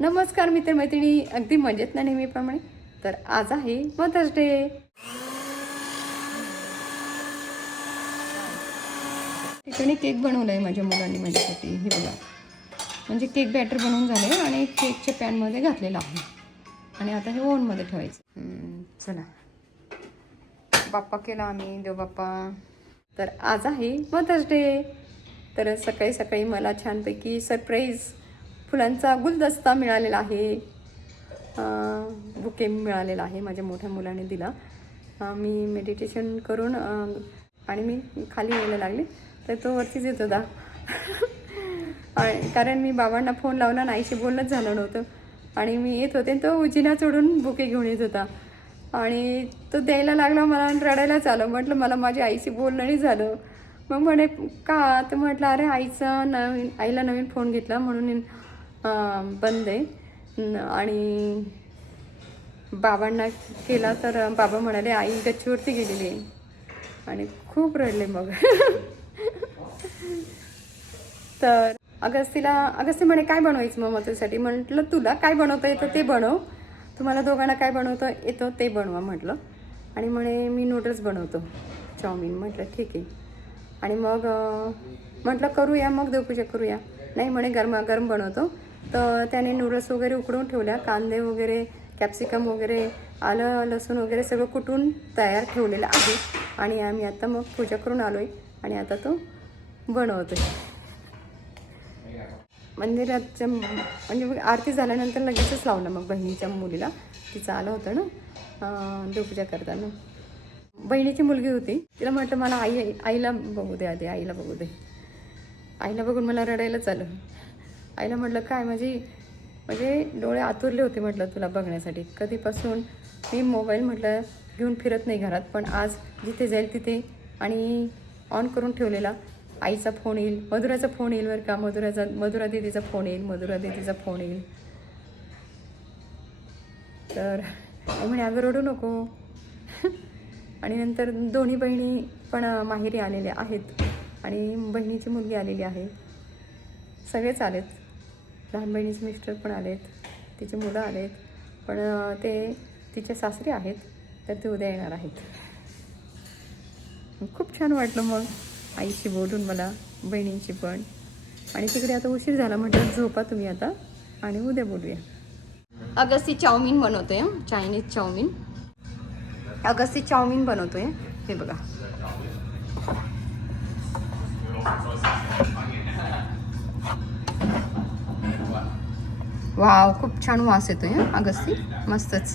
नमस्कार मित्रमैत्रिणी, अगदी मजेत ना नेहमीप्रमाणे. तर आज आहे मदर्स डे. ठिकाणी केक बनवला आहे माझ्या मुलांनी माझ्यासाठी. हे बघा, म्हणजे केक बॅटर बनवून झाले आणि केकच्या पॅनमध्ये घातलेला आहे आणि आता हे ओव्हनमध्ये ठेवायचं. चला, बाप्पा केला आम्ही, देव बाप्पा. तर आज आहे मदर्स डे. तर सकाळी सकाळी मला छानपैकी सरप्राईज फुलांचा गुलदस्ता मिळालेला आहे, बुके मिळालेला आहे, माझ्या मोठ्या मुलाने दिला. मी मेडिटेशन करून आणि मी खाली यायला लागले तर तो वरतीच येत होता. कारण मी बाबांना फोन लावला आणि आईशी बोलणंच झालं नव्हतं आणि मी येत होते, तो उजिना चढून बुके घेऊन येत होता आणि तो द्यायला लागला मला आणि रडायलाच आलं. म्हटलं मला माझ्या आईशी बोलणं नाही झालं. मग म्हणे का, तर म्हटलं अरे आईला नवीन फोन घेतला म्हणून बंद आहे आणि बाबांना केला तर बाबा म्हणाले आई गच्चीवरती गेलेली आहे आणि खूप रडले. मग तर अगस्ती म्हणे काय बनवायचं मग त्यासाठी. म्हटलं तुला काय बनवता येतं ते बनव, तुम्हाला दोघांना काय बनवता येतं ते बनवा म्हटलं. आणि म्हणे मी नूडल्स बनवतो, चाऊमिन. म्हटलं ठीक आहे. आणि मग म्हटलं करूया, मग देवपूजा करूया. नाही म्हणे गरम बनवतो. तर त्याने नूडल्स वगैरे उकडून ठेवल्या, कांदे वगैरे, कॅप्सिकम वगैरे, आलं लसूण वगैरे सगळं कुटून तयार ठेवलेलं आहे. आणि आम्ही आता मग पूजा करून आलो आहे आणि आता तो बनवतो आहे. मंदिराच्या म्हणजे आरती झाल्यानंतर लगेचच लावलं मग बहिणीच्या मुलीला, तिचं आलं होतं ना देवपूजा करताना. बहिणीची मुलगी होती, तिला म्हटलं मला आईला बघू दे, आधी आईला बघू दे. आईला बघून मला रडायलाच आलं. आईला म्हटलं काय, म्हणजे डोळे आतुरले होते म्हटलं तुला बघण्यासाठी. कधीपासून मी मोबाईल म्हटलं घेऊन फिरत नाही घरात, पण आज जिथे जाईल तिथे आणि ऑन करून ठेवलेला. आईचा फोन येईल, मधुराचा फोन येईल बरं का, मधुरा दीदीचा फोन येईल. तर आई म्हणे अगं रडू नको. आणि नंतर दोन्ही बहिणी पण माहेरी आलेल्या आहेत आणि बहिणीची मुलगी आलेली आहे. सगळेच आलेत, लहान बहिणीचे मिस्टर पण आलेत, तिची मुलं आलेत, पण ते तिचे सासरे आहेत तर ते उद्या येणार आहेत. खूप छान वाटलं मग आईशी बोलून मला, बहिणींची पण. आणि तिकडे आता उशीर झाला, म्हटलं झोपा तुम्ही आता आणि उद्या बोलूया. अगस्ती चाऊमिन बनवतोय, चायनीज चाऊमिन. अगस्ती चाऊमिन बनवतोय, हे बघा. वाव, खूप छान वास येतोय अगस्ती, मस्तच.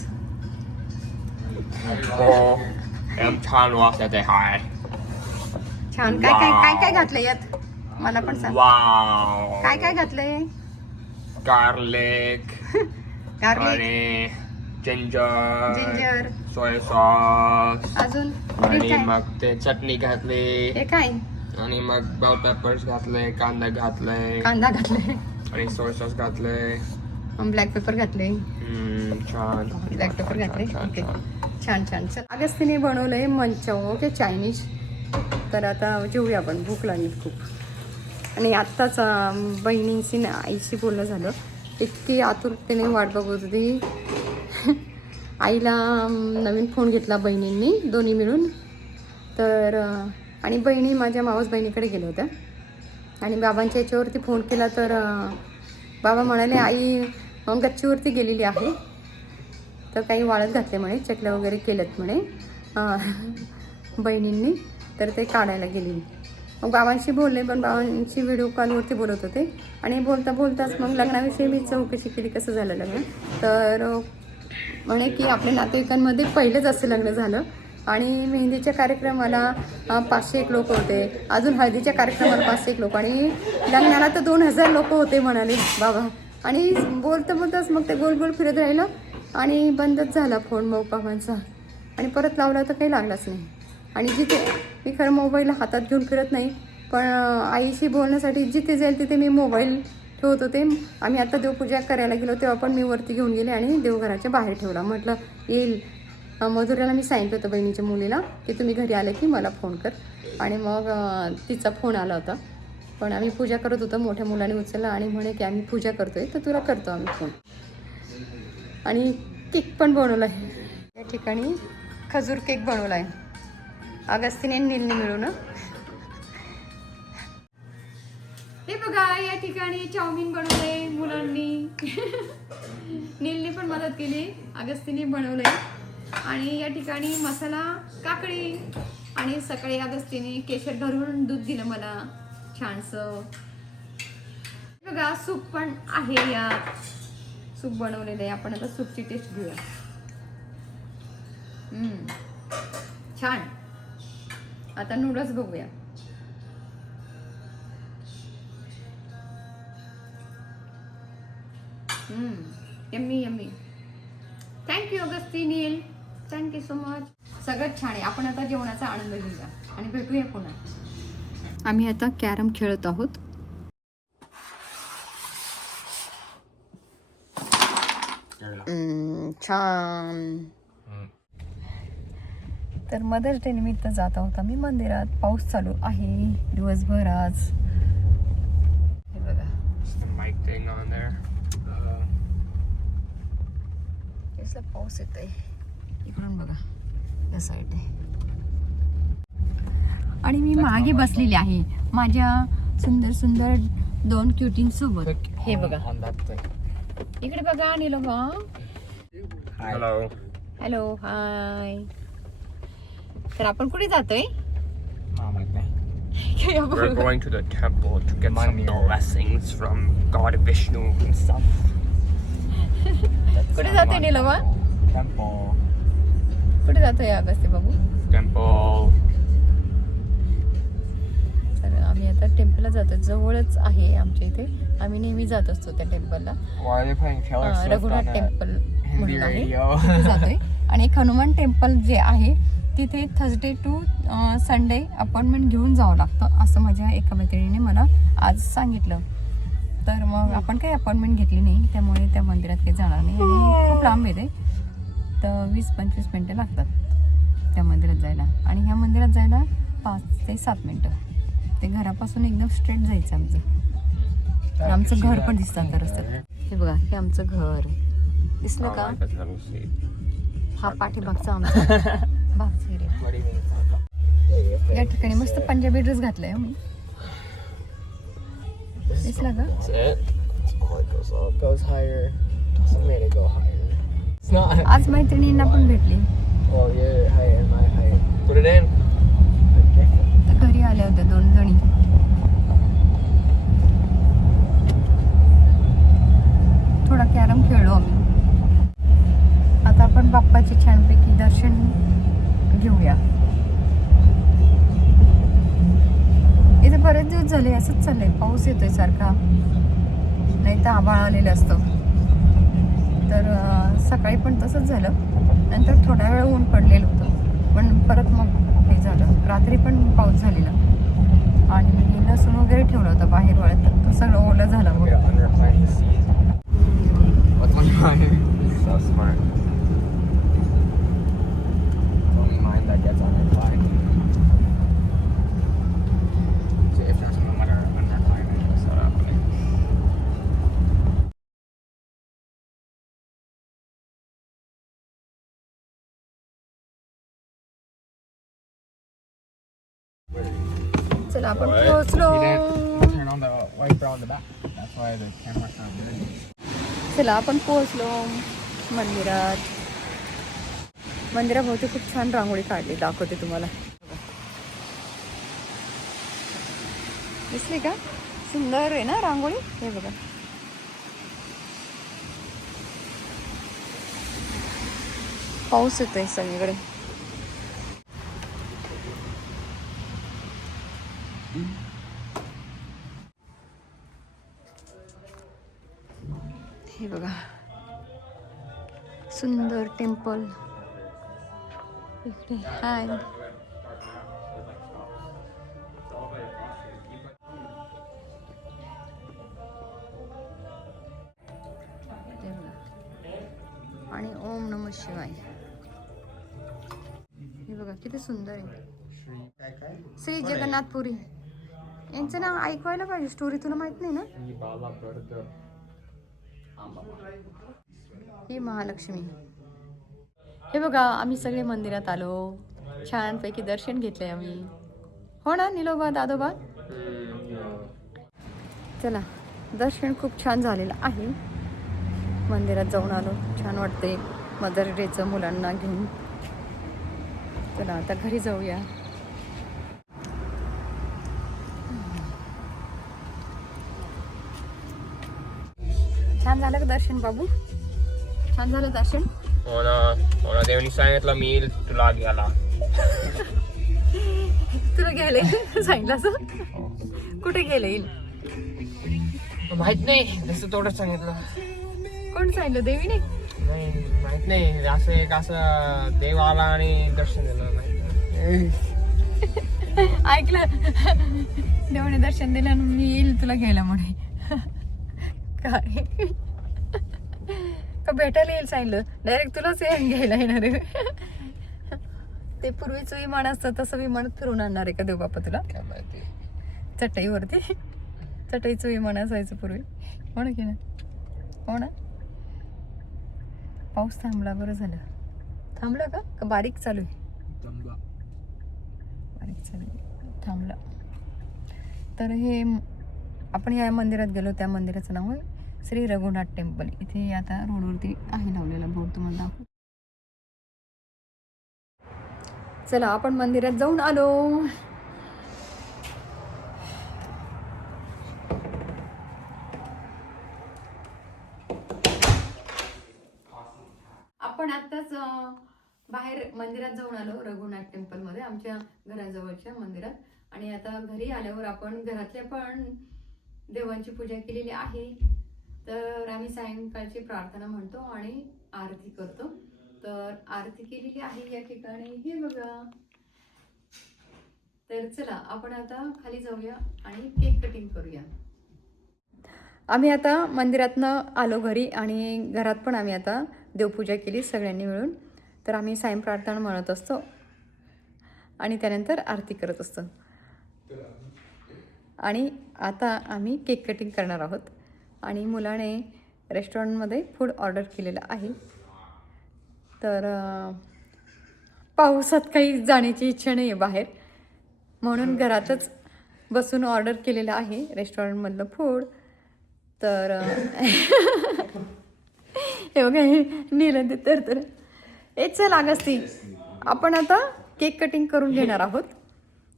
छान वास येते. हाय छान. काय घातलंय यात मला पण सांग. वाव, काय घातलंय. गार्लिक आणि जिंजर, सोया सॉस, अजून आणि मग ते चटणी घातली, हे काय, आणि मग बेल पेपर्स घातले, कांदा घातले आणि सोया सॉस घातले, ब्लॅक पेपर घातले. छान, ब्लॅक पेपर घातले. ओके, छान. चल, अगस्तीने बनवलंय मंचाऊ, ओके, चायनीज. तर आता जेवूया आपण, भूक लागली खूप. आणि आत्ताच बहिणींशी आईशी बोलणं झालं, इतकी आतुरतेने वाट बघत होती. आईला नवीन फोन घेतला बहिणींनी दोन्ही मिळून. तर आणि बहिणी माझ्या मावस बहिणीकडे गेल्या होत्या आणि बाबांच्या याच्यावरती फोन केला तर बाबा म्हणाले आई गच्चीवरती गेलेली आहे, तर काही वाळत घातले म्हणे, चकल्या वगैरे केल्यात म्हणे बहिणींनी, तर ते काढायला गेलेली. मग बाबांशी बोलले, पण बाबांशी व्हिडिओ कॉलवरती बोलत होते आणि बोलताच मग लग्नाविषयी मी चौकशी केली, कसं झालं लग्न. तर म्हणे की आपल्या नातेवाईकांमध्ये पहिलेच असं लग्न झालं आणि मेहंदीच्या कार्यक्रमाला 501 लोक होते, अजून हळदीच्या कार्यक्रमाला 501 लोक आणि लग्नाला तर 2000 लोक होते म्हणाले बाबा. आणि बोलताच मग ते गोल फिरत राहिलं आणि बंदच झाला फोन मग बाबांचा. आणि परत लावला तर काही लागलाच नाही. आणि जिथे मी खरं मोबाईल हातात घेऊन फिरत नाही, पण आईशी बोलण्यासाठी जिथे जाईल तिथे मी मोबाईल ठेवत होते. आम्ही आता देवपूजा करायला गेलो तेव्हा पण मी वरती घेऊन गेले आणि देवघराच्या बाहेर ठेवला. म्हटलं येईल. मधुराला मी सांगितलं होतं बहिणीच्या मुलीला की तुम्ही घरी आले की मला फोन कर. आणि मग तिचा फोन आला होता, पण आम्ही पूजा करत होतो, मोठ्या मुलाने उचलला आणि म्हणे की आम्ही पूजा करतोय तर तुला करतो आम्ही फोन. आणि केक पण बनवला आहे. या ठिकाणी खजूर केक बनवला आहे अगस्तीने आणि नीलने मिळून. हे बघा या ठिकाणी चाऊमिन बनवले मुलांनी. नीलने पण मदत केली, अगस्तीने बनवले. आणि या ठिकाणी मसाला काकडी आणि सकाळी अगस्तीने केशर घरून दूध दिलं मला छानसं. बघा सूप पण आहे, यात सूप बनवलेलं आहे. आपण आता सूपची टेस्ट घेऊया. छान. आता नूडल्स बघूया. Yummy yummy. थँक्यू अगस्ती, नील, थँक्यू सो मच. सगळंच छान आहे. आपण आता जेवणाचा आनंद घेऊया आणि भेटूया पुन्हा. आम्ही आता कॅरम खेळत आहोत. छान. तर मदर्स डे निमित्त जात आहोत आम्ही मंदिरात. पाऊस चालू आहे दिवसभर आज. हे बघा पाऊस येतोय इकडून बघा या साईडने. आणि मी मागे बसलेली आहे माझ्या सुंदर सुंदर 2 क्युटीन सोबत. हे बघा इकडे बघा नीलबा. Hello hello hi. तर आपण कुठे जातोय? We're going to the temple to get some blessings from God Vishnu himself. कुठे जातोय नीलबा? Temple. कुठे जातोय अगस्ती बाबू? Temple. तर आम्ही आता टेम्पलला जातोय. जवळच आहे आमच्या इथे. आम्ही नेहमी जात असतो त्या टेम्पलला. Why are they playing Taylor Swift Raghunath on temple Hindi म्हणून आहे. radio? तिथे जातोय. आणि एक हनुमान टेम्पल जे आहे तिथे थर्सडे टू संडे अपॉइंटमेंट घेऊन जावं लागतं असं माझ्या एका मैत्रिणीने मला आज सांगितलं. तर मग आपण काही अपॉइंटमेंट घेतली नाही, त्यामुळे त्या मंदिरात काही जाणार नाही. आणि खूप लांब येते, तर 20-25 मिनटं लागतात त्या मंदिरात जायला. आणि ह्या मंदिरात जायला 5 ते 7 मिनटं. ते घरापासून एकदम स्ट्रेट जायचं आमचं. आमचं घर पण दिसतं आता रस्त्यात. हे बघा हे आमचं घर दिसलं का? हा पाठीमागचा आमचा भागचा एरिया. या ठिकाणी मस्त पंजाबी ड्रेस घातलाय मी. दिसला का? That's it. Oh, it goes up, goes higher. Doesn't make it go higher. It's not. आज मैत्रिणींना पण भेटली. Oh, you're higher than my height. Put it in. तर घरी आल्या होत्या 2 जणी. थोडा कॅरम खेळलो आम्ही. आता आपण बाप्पाचे छानपैकी दर्शन घेऊया. इथे बरेच दिवस झाले असंच चाललंय. पाऊस येतोय सारखा, नाही तर आभाळ आलेलं असतं. तर सकाळी पण तसंच झालं. नंतर थोडा वेळ ऊन पडलेलं होतं, पण परत मग हे झालं. रात्री पण पाऊस झालेला. आणि मी लसूण वगैरे ठेवलं होतं बाहेर वळत, तर तो सगळं ओलं झालं. मग What's on your mind? So smart. Only mine that gets on your line. So if there's no matter on that line, I just set up. चला आपण पोहोचलो. Turn on the wiper on the back. That's why the camera's not good. चला आपण पोहोचलो मंदिरात. मंदिराभोवती खूप छान रांगोळी काढली, दाखवते तुम्हाला. दिसली का? सुंदर आहे ना रांगोळी. हे बघा पाऊस येतोय सगळीकडे. हे बघा सुंदर टेम्पल इकडे हाय. आणि ओम नमः शिवाय. हे बघा किती सुंदर आहे. श्री जगन्नाथपुरी यांचं नाव ऐकवायला पाहिजे. स्टोरी तुला माहित नाही ना? ही महालक्ष्मी. हे बघा आम्ही सगळे मंदिरात आलो, छानपैकी दर्शन घेतले आम्ही. हो ना निलोबा दादोबा? चला दर्शन खूप छान झालेलं आहे. मंदिरात जाऊन आलो, छान वाटते मदर डेचं मुलांना घेऊन. चला आता घरी जाऊया. छान झालं का दर्शन बाबू? छान झालं दर्शन? हो ना देवनी सांगितलं मी येईल तुला घ्यायला. तुला घ्यायला सांगितलं असं? कुठे गेलं येईल? माहित नाही, जसं थोडं सांगितलं. कोण सांगितलं? देवीने? नाही माहित नाही, असं एक असं देव आला आणि दर्शन दिलं. ऐकलं देवाने दर्शन दिलं आणि मी येईल तुला घ्यायला म्हणे. काय का भेटायला येईल सांगितलं? डायरेक्ट तुलाच घ्यायला येणार आहे. ते पूर्वीचं विमान असतं तसं विमानात फिरून आणणार आहे का देव बाप्पा तुला? काय माहिती. चटईवरती चटईचं विमान असायचं पूर्वी. हो ना की ना? हो ना. पाऊस थांबला, बरं झालं. थांबला का बारीक चालू आहे? बारीक चालू आहे, थांबला. तर हे आपण या मंदिरात गेलो, त्या मंदिराचं नाव आहे श्री रघुनाथ टेम्पल. इथे आता रोडवरती आहे लावलेला बोर्ड, तुम्हाला दाखवू. चला आपण मंदिरात जाऊन आलो. आपण आत्ताच बाहेर मंदिरात जाऊन आलो, रघुनाथ टेम्पलमध्ये, आमच्या घराजवळच्या मंदिरात. आणि आता घरी आल्यावर आपण घरातल्या पण देवांची पूजा केलेली आहे. तर आम्ही सायंकाळची प्रार्थना म्हणतो आणि आरती करतो. तर आरती केलेली आहे या ठिकाणी, हे बघा. तर चला आपण आता खाली जाऊया आणि केक कटिंग करूया. आम्ही आता मंदिरातनं आलो घरी आणि घरात पण आम्ही आता देवपूजा केली सगळ्यांनी मिळून. तर आम्ही सायं प्रार्थना म्हणत असतो आणि त्यानंतर आरती करत असतो. आणि आता आम्ही केक कटिंग करणार आहोत. आणि मुलाने रेस्टॉरंटमध्ये फूड ऑर्डर केलेलं आहे. तर पावसात काही जाण्याची इच्छा नाही आहे बाहेर, म्हणून घरातच बसून ऑर्डर केलेलं आहे रेस्टॉरंटमधलं फूड. तर हे बघा नेलं ते तर चल अगस्ती, आपण आता केक कटिंग करून घेणार आहोत.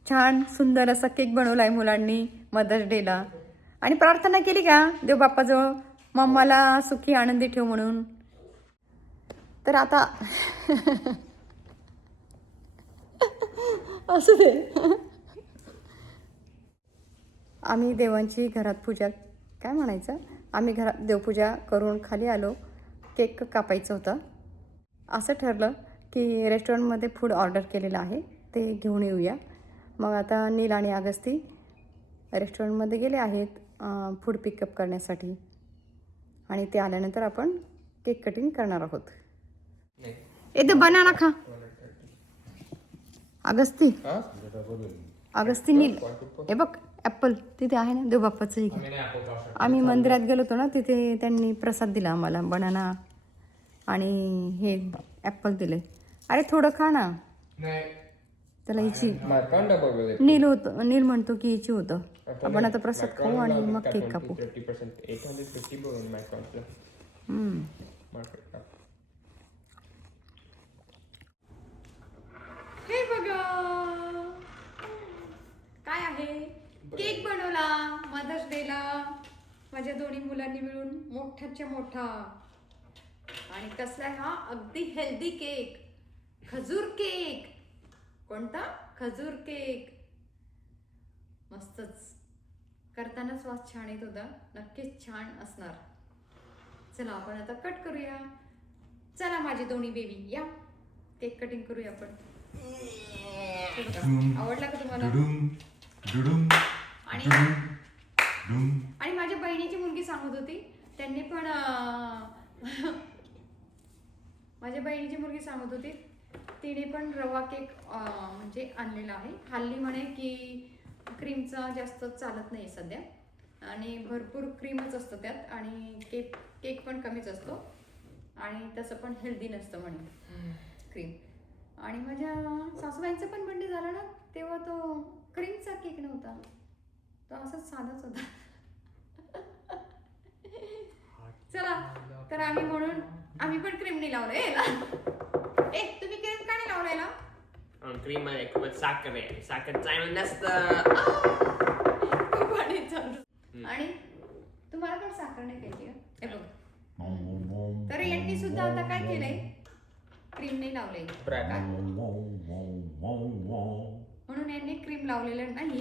छान सुंदर असा केक बनवला आहे मुलांनी मदर्स डेला. आणि प्रार्थना केली का देव बाप्पाजवळ, मम्माला सुखी आनंदी ठेव म्हणून. तर आता असू दे. आम्ही देवांची घरात पूजा, काय म्हणायचं, आम्ही घरात देवपूजा करून खाली आलो. केक कापायचं होतं. असं ठरलं की रेस्टॉरंटमध्ये फूड ऑर्डर केलेलं आहे ते घेऊन येऊया. मग आता नील आणि अगस्ती रेस्टॉरंटमध्ये गेले आहेत फूड पिकअप करण्यासाठी. आणि ते आल्यानंतर आपण केक कटिंग करणार आहोत. इथे बनाना खा अगस्ती. अगस्ती नील, हे बघ ॲपल तिथे आहे ना देवबाप्पाचं. आम्ही मंदिरात गेलो होतो ना, तिथे त्यांनी प्रसाद दिला आम्हाला, बनाना आणि हे ॲपल दिले. अरे थोडं खा ना. त्याला हिची नील म्हणतो की हिची होतं. आपण आता प्रसाद खाऊ आणि मग केक कापू. हे बघा काय आहे, केक बनवला मदर्स डेला माझ्या दोन्ही मुलांनी मिळून, मोठ्याच्या मोठा. आणि कसला आहे हा, अगदी हेल्दी केक, खजूर केक. कोणता? खजूर केक. मस्तच, करतानाच वास छान येत होता, नक्कीच छान असणार. चला आपण आता कट करूया. चला माझी दोन्ही बेबी या केक कटिंग करूया आपण. आवडला का तुम्हाला? आणि माझ्या बहिणीची मुलगी सांगत होती, त्यांनी पण माझ्या बहिणीची मुलगी सांगत होती तिने पण रवा केक म्हणजे आणलेला आहे. हल्ली म्हणे की क्रीमचा जास्त चालत नाही सध्या आणि भरपूर क्रीमच असतं त्यात आणि केक पण कमीच असतो. आणि तसं पण हेल्दी नसतं म्हणे क्रीम. आणि माझ्या सासूबाईंचा पण बर्थडे झाला ना, तेव्हा तो क्रीमचा केक नव्हता, तो असाच साधाच होता. चला तर आम्ही म्हणून आम्ही पण क्रीम नाही लावलं याला. तुम्ही क्रीम का नाही लावलायला? क्रीम मध्ये खूपच साखर आहे, साखर चांगलं नसतं. आणि तुम्हाला पण साखर नाही प्यायची का? हे बघ, तर यांनी सुद्धा आता काय केलंय, क्रीम नाही लावलंय म्हणून यांनी क्रीम लावलेलं नाही,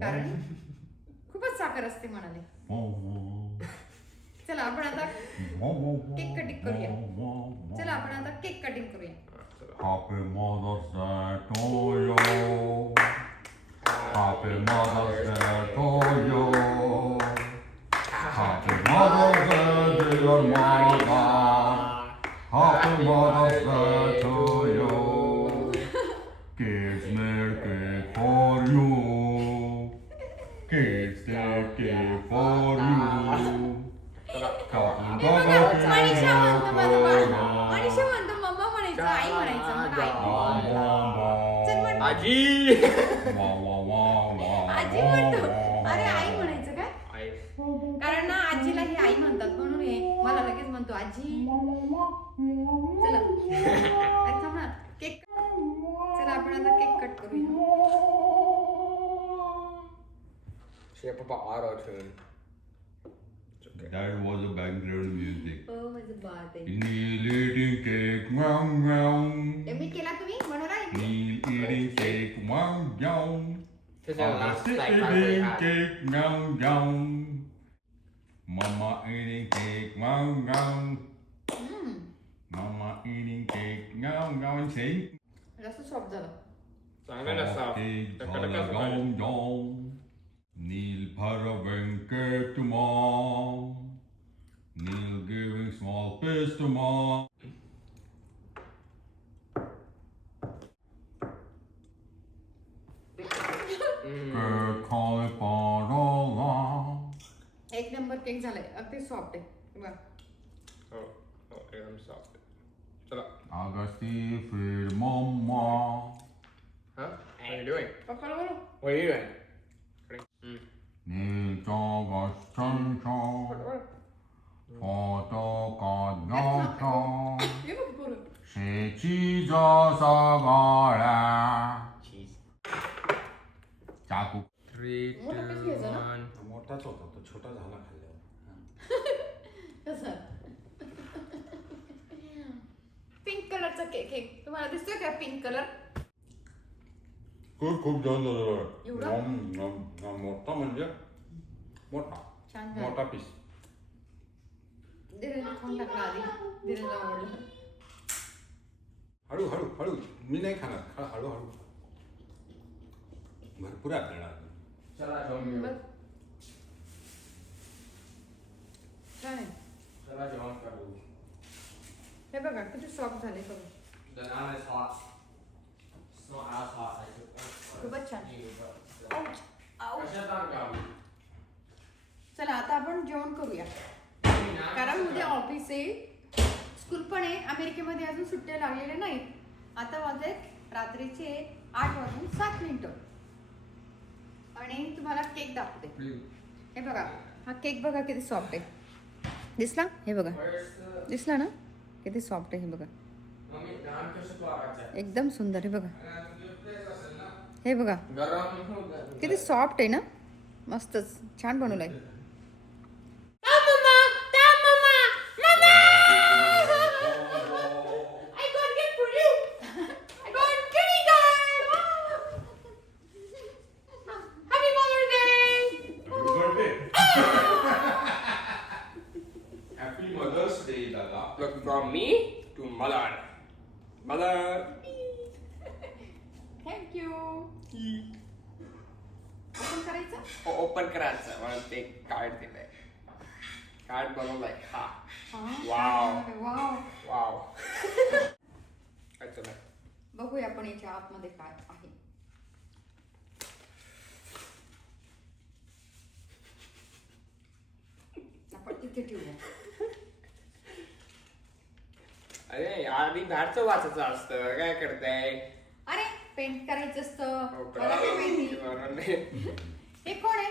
कारण खूपच साखर असते म्हणाले. चला आपण आता केक कटिंग करूया. चला आपण आता केक कटिंग करूया. Happy Mother's Day to you. Happy Mother's Day to you. Happy Mother's Day, dear mother. Happy Mother's Day to you. Kids made cake for you. Kids made cake for you. Manisha म्हणतो माझा बाळ. मनीषा म्हणतो mamma म्हणायचं, आई म्हणायचं, मला आई चल म्हण. आजी आजी म्हणतो. अरे आई म्हणायचं काय? कारण ना आजीला ही आई म्हणतात म्हणून हे मला लगेच म्हणतो आजी. चला अरे थांब ना, केक. चला आपण आता केक कट करूया. Siapa Pak Aro tune? That was a background music. माझं बाळ ते. Neil eating cake, meow meow. मी केला, तुम्ही बनवला? Neil eating cake, meow meow. Last Eating cake, meow meow. Mama eating cake, meow meow. Mama eating cake, meow meow. And sing. जास्त soft झालं. चांगलं नसतं. Dong dong. Neil paraving cake to mom. Neil giving small piece to mom. Cake calling for all. एक number cake झालाय, अगदी soft आहे. बघ एकदम soft. चला. Agasti feed mama. Huh? What are you doing? पप्पाला बोलू. What are you doing? Neil jogas chon chon. Photo card no chon. हे बघ बोलू. She cheese sagara. Cheese. चाकू. 3, मोठा piece 2, घ्यायचा ना? 1. मोठाच होता तो, छोटा झाला खाल्ल्यावर. कसं पिंक कलरचा केक आहे, तुम्हाला दिसतोय का पिंक कलर? खूप जास्त झालं. एवढा? मोठा म्हणजे मोठा छान झालं. मोठा पीस. धीरेने खाऊन टाकला आधी, धीरेला आवडलं. हळू हळू हळू, मी नाही खाणार, हळू हळू. भरपूर आपल्याला. चला जेवण घेऊ. बघ छान आहे. चला जेवण करू. हे बघा किती सॉफ्ट झाले बघा. The naan is hot. It's not as hot as it was. खूपच छान. आऊच, आऊच. कशात टाकावं? चला आता आपण जेवण करूया, कारण उद्या ऑफिस आहे, स्कूल पण आहे. अमेरिकेमध्ये अजून सुट्ट्या लागलेल्या नाहीत. आता वाजलेत रात्रीचे 8:07 आणि तुम्हाला केक दाखवते. हे बघा, हा केक बघा किती सॉफ्ट आहे. दिसला? हे बघा, दिसला ना किती सॉफ्ट आहे. हे बघा एकदम सुंदर. हे बघा, हे बघा किती सॉफ्ट आहे ना, मस्तच छान बनवलंय. Happy Mother's Day, Dada. Look from me to Mother. Mother. Thank you. Open करायचं? ओपन करायचं म्हणून ते कार्ड दिलंय. कार्ड बनवलंय. हा. वाव. वाव. अच्छा नाही. बघूया आपण याच्या आतमध्ये काय आहे. आपण तिथे ठेवूया. अरे आधी बाहेरचं वाचायचं असतं काय करताय अरे पेंट करायचं असतं हो का? मला काय माहिती बरोबर नाही. हे कोण आहे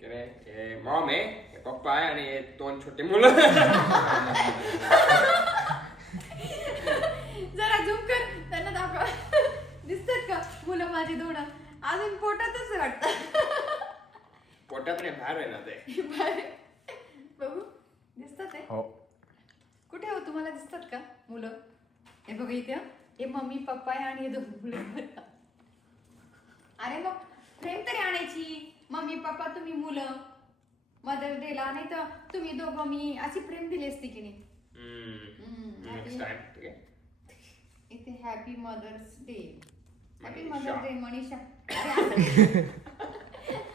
की नाही? हे मॉम आहे हे पप्पा आहे आणि हे 2 छोटे मुलं जरा झूम कर त्यांना दाखव दिसतात का मुलं माझी 2 अजून पोटातच वाटतं पोटात नाही बाहेर आहे ना ते बघू दिसतात आहे हो कुठे हो तुम्हाला दिसतात का मुलं हे बघा इथे हं. हे मम्मी पप्पा आहे आणि हे 2 मुलं अरे मग फ्रेम तरी आणायची मम्मी पप्पा तुम्ही मुलं मदर डेला नाही तर तुम्ही दोघं मी अशी फ्रेम दिली असती की नाही नेक्स्ट टाइम ठीक आहे इथे happy mother's day happy Manisha. Mother day Manisha अरे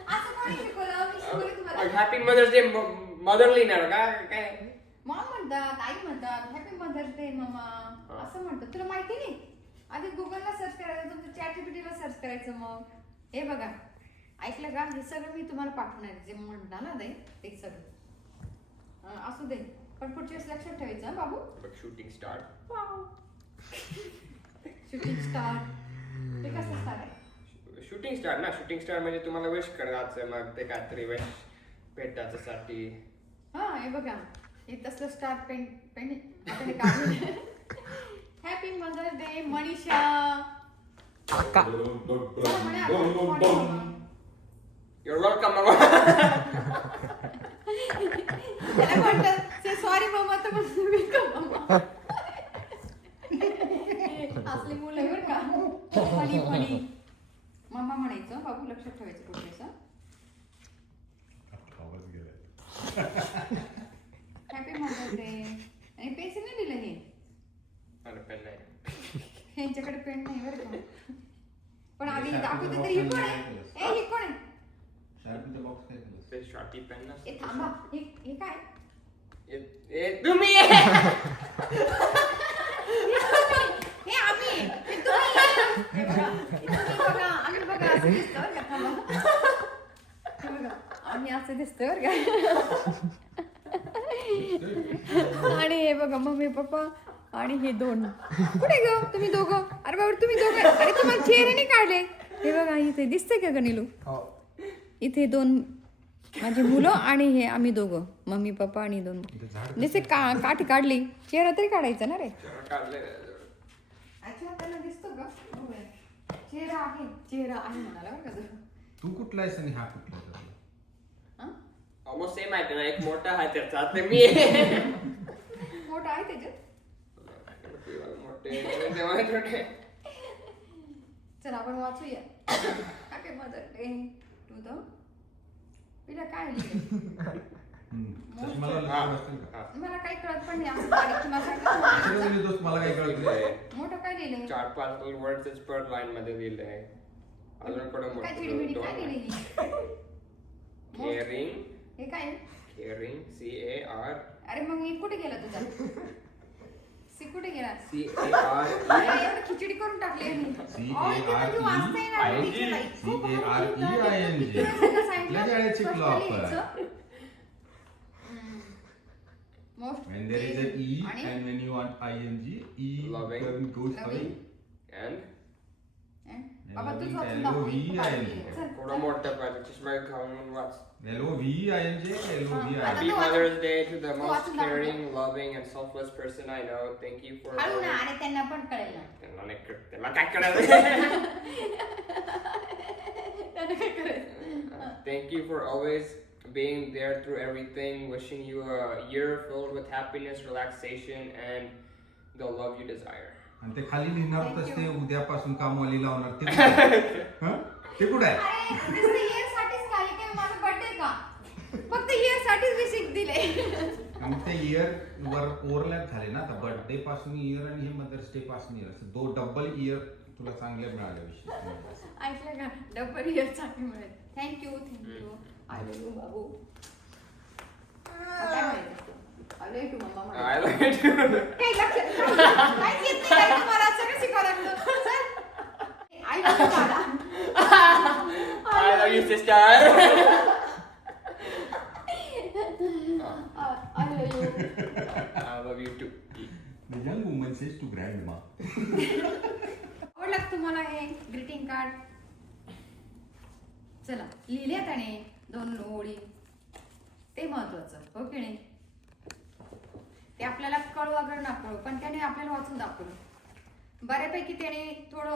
असं कोणी शिकवलं मी शिकवलं तुम्हाला हॅपी मदर्स डे मदरली ना का काय मॉम म्हणतात आई म्हणतात हॅपी मदर्स डे मम्मा असं म्हणतात तुला माहिती नाही आधी गुगलला सर्च करायचं तुमचं चॅट जीपीटीला सर्च करायचं मग हे बघा ऐकलं का हे सगळं मी तुम्हाला पाठवणार जे म्हणणार ना ते सगळं असू दे पण पुढच्या वेळेस लक्षात ठेवायचं हं, बाबू शूटिंग स्टार शूटिंग स्टार ते कसं स्टार आहे शूटिंग स्टार ना शूटिंग स्टार म्हणजे तुम्हाला विश करायचं मग ते काहीतरी विश भेटायसाठी हा हे बघा हे तसलं स्टार पेंट आपण काढलं हॅपी मदर डे मनीषा चला म्हणे आता युअर वेलकम बाबा त्याला म्हणतात से सॉरी मम्मा तर म्हणतो वेलकम मम्मा असली मुलं आहे बरं का फनी फनी मम्मा म्हणायचं बाबू लक्षात ठेवायचं कुठेच आवाज गेलाय. हॅपी मदर डे आणि पेन्सिल नाही दिलं हे मला पेन नाही ह्यांच्याकडे पेन नाही बरं का पण आधी दाखवते तरी हे कोण आहे हे कोण आहे शार्पीचा बॉक्स काय केलं ते शॉर्टी पेन ना हे थांबा हे काय तुम्ही हे आम्ही हे तुम्ही हे बघा आम्ही बघा असं दिसतं बरं का थांबा हे बघा आम्ही असं दिसतोय बरं का आणि हे बघा मम्मी पप्पा आणि हे 2 कुठे ग तुम्ही दोघं अरे बाबा तुम्ही दोघं अरे तुम्हाला चेहरे नाही काढले हे बघा इथे दिसतंय का गणिलू इथे 2 माझे मुलं आणि हे आम्ही दोघं मम्मी पप्पा आणि 2 जसे काठी काढली चेहरा तरी काढायचा ना रे काढले अच्छा त्याला दिसतो का चेहरा आहे म्हणाला बरं का तू कुठला आहेस आणि हा कुठला आहे हं? ऑलमोस्ट सेम आहे ना एक मोठा आहे त्याचा ते मी आहे. मोठा आहे त्याच्यात मोठे तेव्हा छोटे चल आपण वाचूया happy mother day to the तिला काय लिहिलंय? चष्मा लावलेला असतील का? मला काही कळत पण नाही असं बारीक किंवा कशाला सगळं. गेली दोस्त मला काही कळत नाही. मोठं काय लिहिलंय 4-5 वर्ड्स पर लाईन मध्ये लिहिलंय अजून कडं काय चिडीमिडी काय मोठं लिहिलंय केअरिंग हे काय केअरिंग CAR अरे मग मी कुठे गेला तुझा सी कुठे गेला CAR अरे, एवढं खिचडी करून टाकली यांनी. अहो, इथे म्हणजे वाचता येणार नाही तिथे बाई. खूप CAREING. किती वेळा त्यांना सांगितलं, आपल्या शाळेत स्पष्ट शिकलो आपण. लिहायचं. Most When there is an E आणि and when you want ING, E Loving. goes away. Loving. and बाबा तूच Loving वाचून LOVE दाखव. खूप भारी ING. लिहिलंय. चल, थोडं चल. मोठं पाहिजे चष्मा घालून वाच LOVEING, LOVEING. Happy Tu Mother's Day to the Tu most वाचून दाखव. caring, loving, and selfless person I know. Thank you for हळू ना आणि त्यांना पण कळेल ना. त्यांना नाही कळत. त्यांना काय करायचं त्यांना काय करायचं? Thank you for always being there through everything. Wishing you a year filled with happiness, relaxation, and the love you desire. आणि ते खाली लिहिणार Thank तसं you. ते उद्यापासून कामवाली लावणार ते कुठं आहे? हं? ते कुठं आहे अरे, नुसतं year साठीच खाली काय माझा birthday का? फक्त year साठीच विशिक दिले. आणि ते इयर वर ओव्हरलॅप झाले ना आता बर्थडे पासून इयर आणि हे मदर्स डे पासून इयर असं डबल इयर तुला चांगले मिळाले विषय ऐकलं का डबल year चांगली मिळेल. थँक्यू आय लव्ह यू बाबू. काय म्हणायचं? I love you मम्मा म्हणायचं. I love you too. काही लक्षात काहीच येत नाही काय तुम्हाला सगळं शिकावं लागतं. चल. I love you दादा. I love you, sister. I love you. I love you too. young woman says to grandma. आवडलं का तुम्हाला हे ग्रीटिंग कार्ड? चला लिहिले त्याने 2 ओळी, ते महत्वाचं हो की नाही? ते आपल्याला कळू वगैरे ना कळू, पण त्याने आपल्याला वाचून दाखवलं. बऱ्यापैकी त्याने थोडं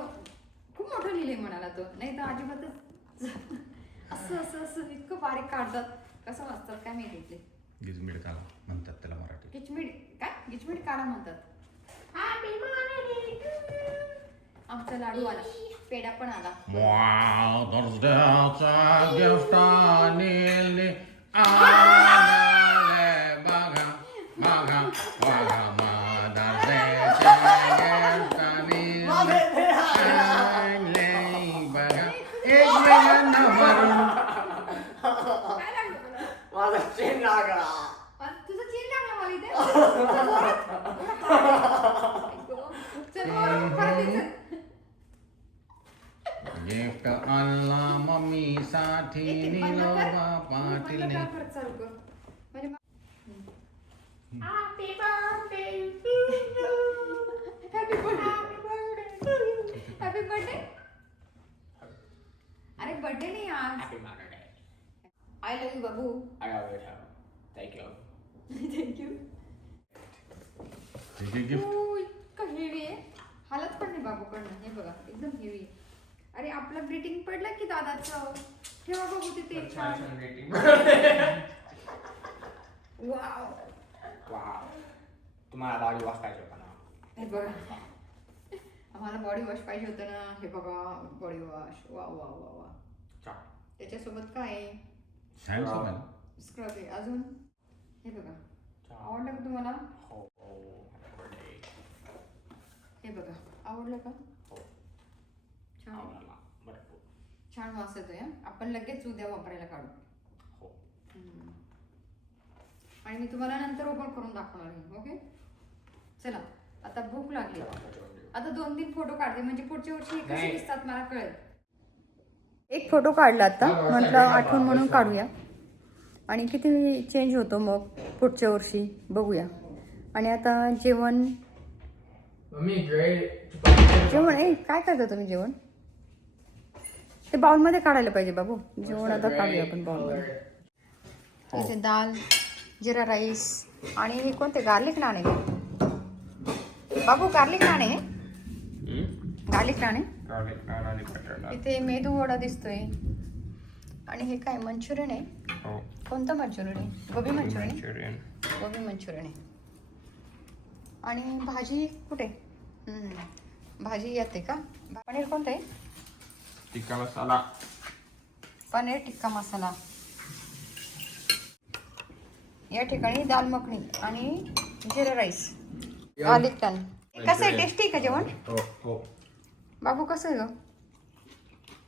खूप मोठं लिहिले म्हणाला तो, नाही तर अजिबातच असं असं असं इतकं बारीक काढतात. कसं वाचतात काय माहिती? गिजमिड काला म्हणतात त्याला मराठी. गिचमिड काय? गिचमिड काढा म्हणतात. Happy birthday to you. आमचा लाडू आला, पेढा पण आला. Thursdayचा गिफ्ट आणले आले बघा बघा बघा मदर्सचा गिफ्ट आणले बघा. एक वेळा नंबर काय लागलं तुला? माझा चेन लागला. तुझं चेन लागला मला इथे. चल परत ये, चल. गिफ्ट आणला मम्मी साठी निलोबा पाटीलने. परत चालू कर. म्हणजे Happy birthday to you. Happy birthday. Happy birthday. अरे बर्थडे नाही आज. Happy Mother's Day. I love you Babu. I got it. Thank you. Thank you. Gift इतकं हेवी आहे, हालत पण नाही बाबूकडनं. हे बघा एकदम हेवी आहे. अरे आपलं ग्रीटिंग पडलं की दादाचं. ठेवा बघू तिथे छान. छान rating. वाव. Wow. तुम्हाला बॉडी वॉश पाहिजे होता ना? हे बघा आम्हाला बॉडी वॉश पाहिजे होतं ना. हे बघा बॉडी वॉश. वा वा वा वा. छान. त्याच्यासोबत काय आहे? हँडसम आहे. स्क्रब आहे अजून. हे बघा छान. आवडलं का तुम्हाला? हो हो. Happy birthday. हे बघा आवडलं का? हो. छान आवडला. भरपूर. छान वास येतोय हं. आपण लगेच उद्या वापरायला काढू. हो. हम्म. आणि मी तुम्हाला नंतर ओपन करून दाखवणार आहे. ओके चला आता भूक लागली. आता 2-3 फोटो काढते म्हणजे पुढच्या वर्षी हे कसे नाही. दिसतात मला कळेल. एक फोटो काढला आता, म्हटलं आठवण म्हणून काढूया आणि किती चेंज होतो मग पुढच्या वर्षी बघूया. आणि आता जेवण मम्मी great. काय करता तुम्ही जेवण? ते बाउलमध्ये काढायला पाहिजे बाबू. जेवण आता काढूया आपण बाउलमध्ये. इथे दाल, जिरा राईस आणि हे कोणते गार्लिक नाणे बाबू? गार्लिक नाणे, गार्लिक नाणे. Garlic naan आणि butter naan. इथे मेदू वडा दिसतोय आणि हे काय मंचुरियन आहे. हो. कोणतं मंचुरियन आहे? गोबी मंचुरियन. Manchurian. गोबी मंचुरियन आहे. आणि भाजी कुठे? भाजी येते का? पनीर कोणतं आहे? Tikka masala. पनीर टिक्का मसाला. या ठिकाणी दाल मखनी आणि जिरा राईस, गार्लिक नान. कसं आहे? टेस्टी का जेवण? हो हो. बाबू कसं आहे ग?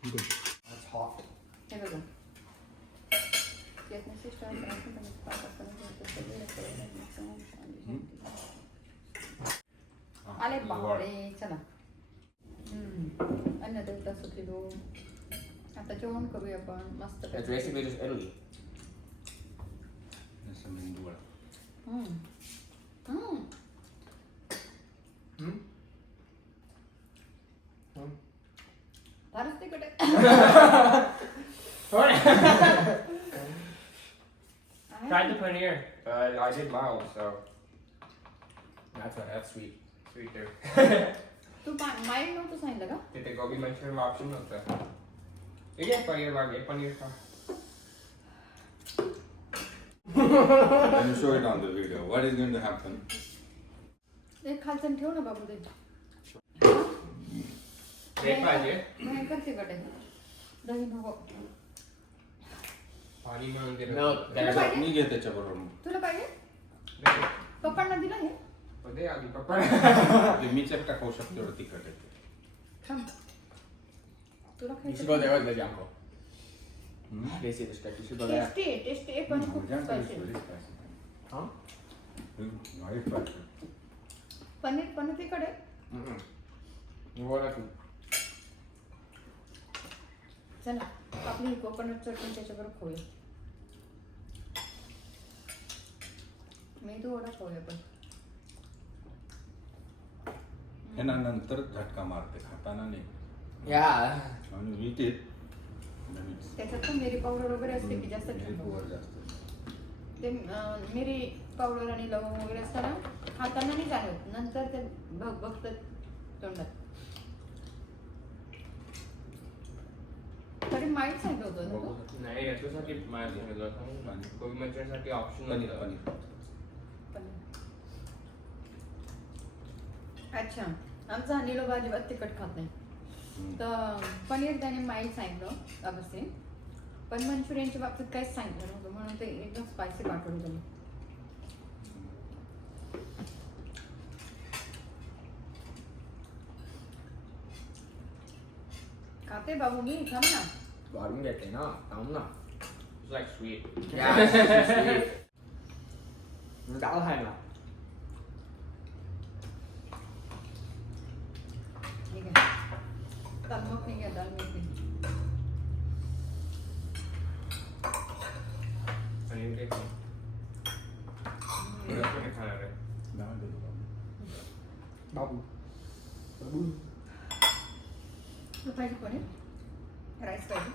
That's hot. हे बघा आले बापरे. चला अन्न देवता सुखी दो. आता जेवण करूया आपण मस्त. It's basically just Italy. मेंदू वडा. फारच तिखट आहे. Tried the paneer, but I did mild, so that's why that's sweet. Sweeter. तू माइल्ड नव्हतं सांगितलं का? तिथे गोबी मंचुरियन ऑप्शन होतं. ठीक आहे पनीर मागे पनीर खा. Can you show it on the video? What is going to happen? एक खालचं ठेव ना बाबू. ते ते पाहिजे. भयंकर तिखट आहे. दही नको. पाणी म्हणून दिलं. तुला पाहिजे? मी घे त्याच्याबरोबर. तुला पाहिजे? पप्पांना दिलं हे? दे आधी पप्पा. मी चटका खाऊ शकतो एवढं तिखट आहे. थांब. तुला You should खायचं? go there with the Janko. They see the stick. You should go there. Tasty आहे, टेस्टी आहे पण खूप Janko is spicy आहे. very spicy. Huh? Very spicy. Paneer तिखट आहे. You want to? चला आपली कोकोनट चटणी त्याच्याबरोबर खाऊया. मेदू वडा खाऊया आपण. हे ना नंतर झटका मारते खाताना नाही Yeah. आणि वीट येत त्याच्यात पण मिरी पावडर वगैरे असते की जास्त थंड. जास्त ते मिरी पावडर आणि लवंग वगैरे असताना खाताना नाही जाणवत, नंतर ते बघतात तोंडात. तरी माहीत सांगत होतं ना तो. नाही याच्यासाठी माझ्या सांगितलं होतं. गोबी मंचुरियनसाठी ऑप्शन पनीर होतं. पनीर अच्छा, आमचा अनिलो अजिबात तिखट खात नाही, तर पनीर त्याने माईल्ड सांगितलं अवश्य, पण मंचुरियनच्या बाबतीत काहीच सांगितलं नव्हतं, म्हणून ते एकदम स्पायसी पाठवलं तुम्ही. खाते बाबू मी, थांब ना. वाढून घेते ना, थांब ना. It's like sweet. Yeah, it's too sweet. डाळ आहे ना. ठीक आहे, तलमक नाही घ्या, दाल मिरची. आणि ते पण. मला पण खाणार आहे. डाळ देतो बाबू. बाबू. तुला पाहिजे पनीर? राईस पाहिजे?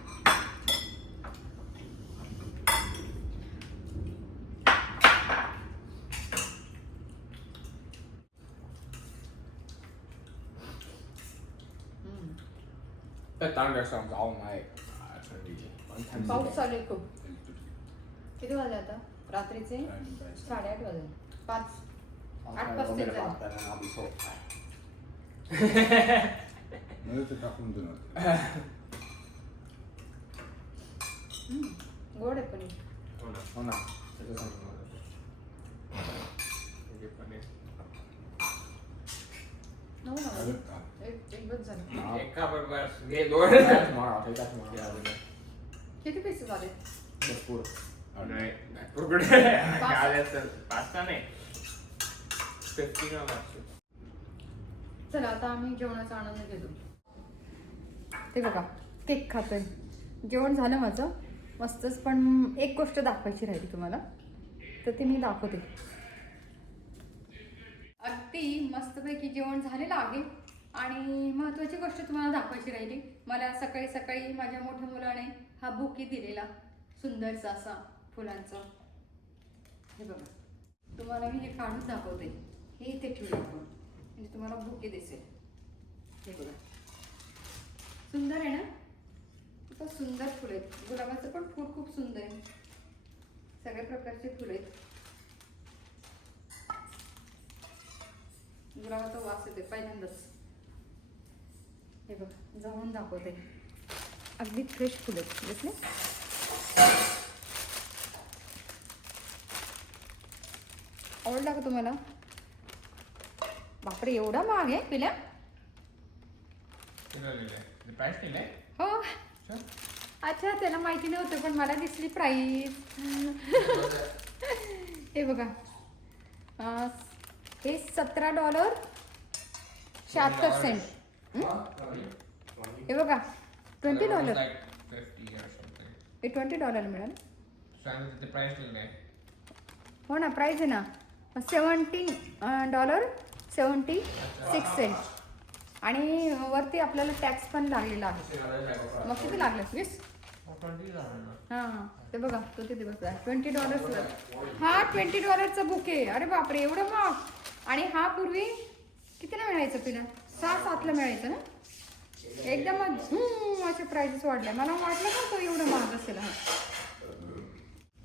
The thunderstorms all night. One time पाऊस चालू आहे खूप. किती वाजले आता? रात्रीचे 8:30 वाजले. 5. I'll At try a little bit Pastel. about that and I'll be so. मला ते टाकून देणार गोड आहे पनीर. हो ना. Oh no. It doesn't. हे पनीर. नको ना, एक बस झालं. No. एका बरोबर घे दोन. I'll take that tomorrow. I'll take that tomorrow. Yeah, किती पीसेस आले? Just food. नाही कुरकुरे काय तर पास्ता नाही 50 ग्राम असतो. चला आता आम्ही जेवणाचा आनंद घेतो. ते बघा केक खातोय. जेवण झालं माझं मस्तच, पण एक गोष्ट दाखवायची राहिली तुम्हाला, तर ती मी दाखवते. अगदी मस्तपैकी जेवण झालेलं आहे आणि महत्त्वाची गोष्ट तुम्हाला दाखवायची राहिली. मला सकाळी सकाळी माझ्या मोठ्या मुलाने हा बुके दिलेला, सुंदरसा असा फुलांचा. हे बघा, तुम्हाला मी हे काढून दाखवते. हे इथे ठेवले आपण म्हणजे तुम्हाला बुके दिसेल. हे बघा, सुंदर आहे ना, खूप सुंदर फुलं आहेत. गुलाबाचं पण फूल खूप सुंदर आहे. सगळ्या प्रकारचे फुलं आहेत. गुलाबाचा वास येते पहिल्यांदाच. हे बघा, जाऊन दाखवते. अगदी फ्रेश फुलं आहेत, दिसले? आवडला का तुम्हाला? बापरे, एवढा महाग आहे पिल्या? प्राइस दिलंय हो. अच्छा, त्याला माहिती नव्हतं पण मला दिसली प्राईस. हे बघा, हे $17.76. हे बघा, $20. हे $20 मिळालं. प्राइस दिलंय. हो ना, प्राईस आहे ना $17.76. आणि वरती आपल्याला टॅक्स पण लागलेला आहे. मग किती लागलं? 20. हां, ते बघा, तो किती बसला? $20. हा $20चा बुके. अरे बापरे, एवढं महाग. आणि हा पूर्वी कितीला मिळायचं तिला? 6-7ला मिळायचं ना. एकदमच असे प्राइसेस वाढल्या. मला वाटलं का तो एवढं महाग असेल. हा,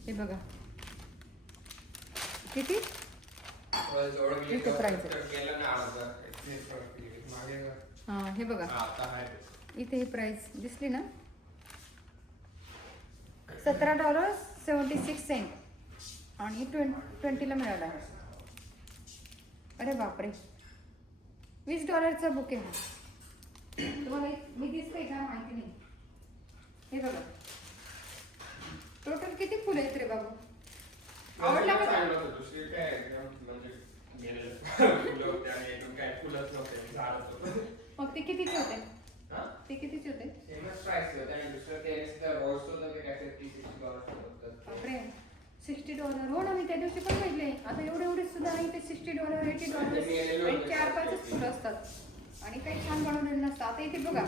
हे बघा किती इथे प्राइस आहे. हां, हे बघा, इथे ही प्राइस दिसली ना, $17.76 आणि 20ला मिळाला. अरे बापरे, $20चा बुके. हा तुम्हाला मी दिसते का माहिती नाही. हे बघा, टोटल किती फुलं आहेत रे बाबू? आवडला का? दुसरी काय म्हणजे गेलेलं फुलं होते आणि एकदम काय फुलंच नव्हते, झाड होतं. मग ते कितीचे होते? हा? ते कितीचे होते? सेमच प्राइस होते आणि दुसरं ते रोज होतं ते काय $50-60 होतं. बापरे, $60. हो ना, मी त्या दिवशी पण बघितले. आता एवढे एवढे सुद्धा आहे ते $60, $80 आणि 4-5 फुलं असतात. आणि काही छान बनवलेलं नसतं. आता इथे बघा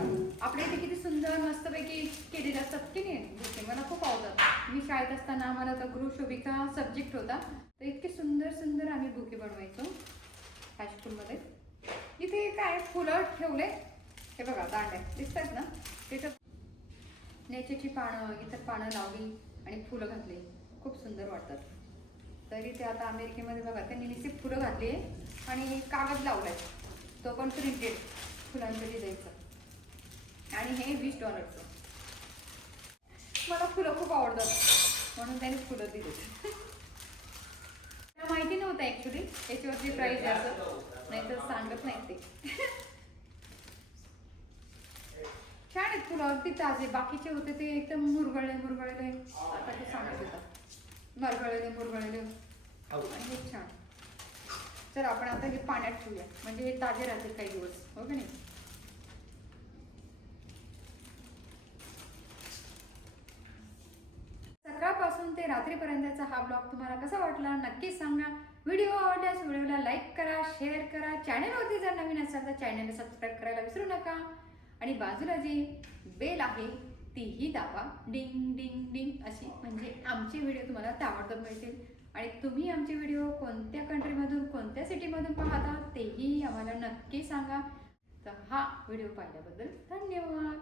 आपल्या इथे किती सुंदर मस्तपैकी केलेले असतात की नाही बुके, मला खूप आवडतात. मी शाळेत असताना आम्हाला तर गृहशोभिका सब्जेक्ट होता, तर इतके सुंदर सुंदर आम्ही बुके बनवायचो हायस्कूलमध्ये. इथे काय फुलं ठेवले, हे बघा दांड्या दिसतात ना, त्याच्यात नेचेची पानं इतर पानं लावली आणि फुलं घातली, खूप सुंदर वाटतात. तर इथे आता अमेरिकेमध्ये बघा त्यांनी नुसती फुलं घातली आणि कागद लावलाय, तो पण प्रिंटेड फुलांच्या डिझाईनचा, आणि हे $20. मला फुलं खूप आवडतात म्हणून त्यांनी फुलं दिली. मला माहिती नव्हतं ॲक्च्युली याच्यावरची प्राईस असं, नाही तर सांगत नाही ते. छान आहेत फुलं, अगदी ताजे. बाकीचे होते ते एकदम मुरगळले मुरगळले, आता ते सांगत होता मरगळलेले मुरगळलेले, आणि हे छान. तर आपण आता हे पाण्यात ठेवूया, म्हणजे हे ताजे राहतील काही दिवस, हो की नाही. सकाळपासून ते रात्रीपर्यंतचा हा ब्लॉग तुम्हाला कसा वाटला नक्कीच सांगा. व्हिडिओ आवडल्यास व्हिडिओला लाईक करा, शेअर करा. चॅनलवरती जर नवीन असाल तर चॅनलला सबस्क्राईब करायला विसरू नका, आणि बाजूला जी बेल आहे तीही दाबा, डिंग डिंग डिंग अशी, म्हणजे आमचे व्हिडिओ तुम्हाला ताबडतोब मिळतील. आणि तुम्ही आमचे व्हिडिओ कोणत्या कंट्रीमधून कोणत्या सिटीमधून पाहता तेही आम्हाला नक्की सांगा. तर हा व्हिडिओ पाहिल्याबद्दल धन्यवाद.